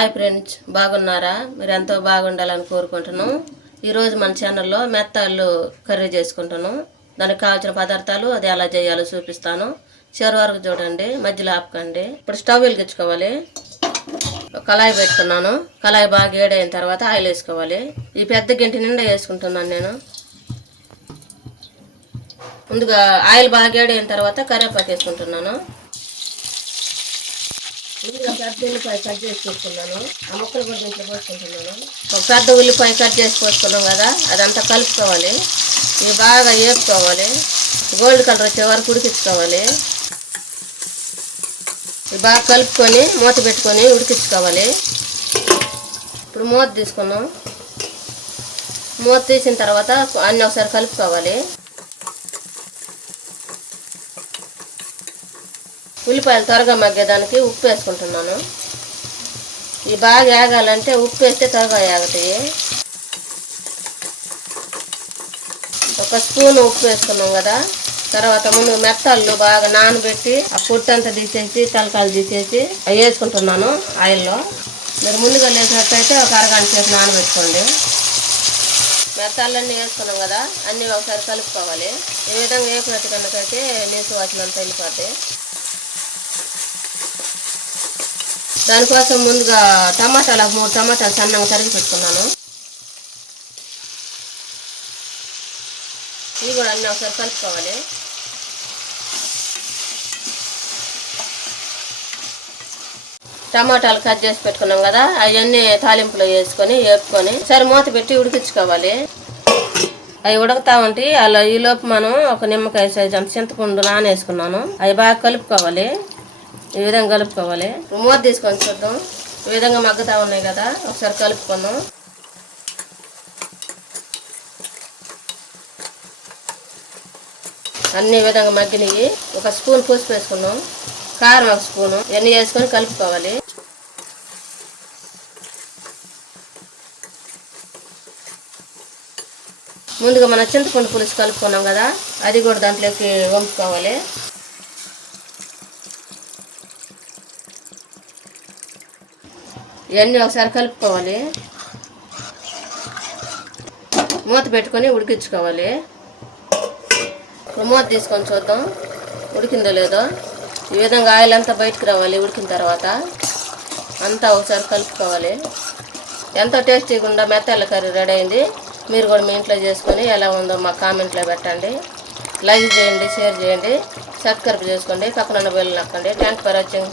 Hi friends, బాగున్నారా? మీరు ఎంతో బాగుండాలని కోరుకుంటున్నాను. ఈరోజు మన ఛానల్లో మెత్తళ్ళు కర్రీ చేసుకుంటాను. దానికి కావాల్సిన పదార్థాలు అది ఎలా చేయాలో చూపిస్తాను. చివరి వరకు చూడండి, మధ్యలో ఆపకండి. ఇప్పుడు స్టవ్ వెలిగించుకోవాలి. కళాయి పెట్టుకున్నాను. కళాయి బాగా వేడైన తర్వాత ఆయిల్ వేసుకోవాలి. ఈ పెద్ద గింటి నిండా వేసుకుంటున్నాను నేను. ముందుగా ఆయిల్ బాగా వేడైన తర్వాత కరివేపాకు వేసుకుంటున్నాను. ముందుగా పెద్ద ఉల్లిపాయ కట్ చేసి పోసుకున్నాను. ఆ ముక్కలు కూడా దీంట్లో పోసుకుంటున్నాను. ఒక పెద్ద ఉల్లిపాయ కట్ చేసి పోసుకున్నాం కదా, అదంతా కలుపుకోవాలి. ఇవి బాగా వేపుకోవాలి. గోల్డ్ కలర్ వచ్చే వరకు ఉడికించుకోవాలి. ఇవి బాగా కలుపుకొని మూత పెట్టుకొని ఉడికించుకోవాలి. ఇప్పుడు మూత తీసుకున్నాం. మూత తీసిన తర్వాత అన్నీ ఒకసారి కలుపుకోవాలి. ఉల్లిపాయలు త్వరగా మగ్గేదానికి ఉప్పు వేసుకుంటున్నాను. ఇవి బాగా ఏగాలంటే ఉప్పు వేస్తే త్వరగా ఏగుతాయి. ఒక స్పూన్ ఉప్పు వేసుకున్నాం కదా. తర్వాత ముందు మెత్తళ్ళు బాగా నానబెట్టి ఆ పొట్టంతా తీసేసి తలకాయలు తీసేసి అవి వేసుకుంటున్నాను ఆయిల్లో. మీరు ముందుగా లేచినట్టయితే ఒక అరగంట సేపు నానబెట్టుకోండి. మెత్తళ్ళన్నీ వేసుకున్నాం కదా, అన్నీ ఒకసారి కలుపుకోవాలి. ఈ విధంగా వేపినట్టు కనుకైతే నీసు వాసనంతా వెళ్ళిపోతాయి. దానికోసం ముందుగా టమాటాలు 3 టమాటాలు సన్నగా తరిగి పెట్టుకున్నాను. ఇవి కూడా అన్నీ ఒకసారి కలుపుకోవాలి. టమాటాలు కట్ చేసి పెట్టుకున్నాం కదా, అవన్నీ తాలింపులో వేసుకొని వేపుకొని సరే మూత పెట్టి ఉడికించుకోవాలి. అవి ఉడకతా ఉంటే అలా ఈలోపు మనం ఒక నిమ్మకాయ సైజు అంత చింతపండు నానేసుకున్నాను. అవి బాగా కలుపుకోవాలి. ఈ విధంగా కలుపుకోవాలి. మూత తీసుకొని చూద్దాం. ఈ విధంగా మగ్గుతా ఉన్నాయి కదా, ఒకసారి కలుపుకుందాం. అన్ని విధంగా మగ్గినవి. ఒక స్పూన్ పసుపు వేసుకున్నాం, కారం 1 స్పూను, ఇవన్నీ వేసుకొని కలుపుకోవాలి. ముందుగా మనం చింతపండు పులుసు కలుపుకున్నాం కదా, అది కూడా దాంట్లోకి వంపుకోవాలి. ఇవన్నీ ఒకసారి కలుపుకోవాలి. మూత పెట్టుకొని ఉడికించుకోవాలి. మూత తీసుకొని చూద్దాం ఉడికిందో లేదో. ఈ విధంగా ఆయిల్ అంతా బయటకు రావాలి. ఉడికిన తర్వాత అంతా ఒకసారి కలుపుకోవాలి. ఎంతో టేస్టీగా ఉండే మెత్తళ్ళ కర్రీ రెడీ అయింది. మీరు కూడా మీ ఇంట్లో చేసుకొని ఎలా ఉందో మా కామెంట్లో పెట్టండి. లైక్ చేయండి, షేర్ చేయండి, సబ్స్క్రైబ్ చేసుకోండి, పక్కన బెల్ నొక్కండి. Thanks for watching.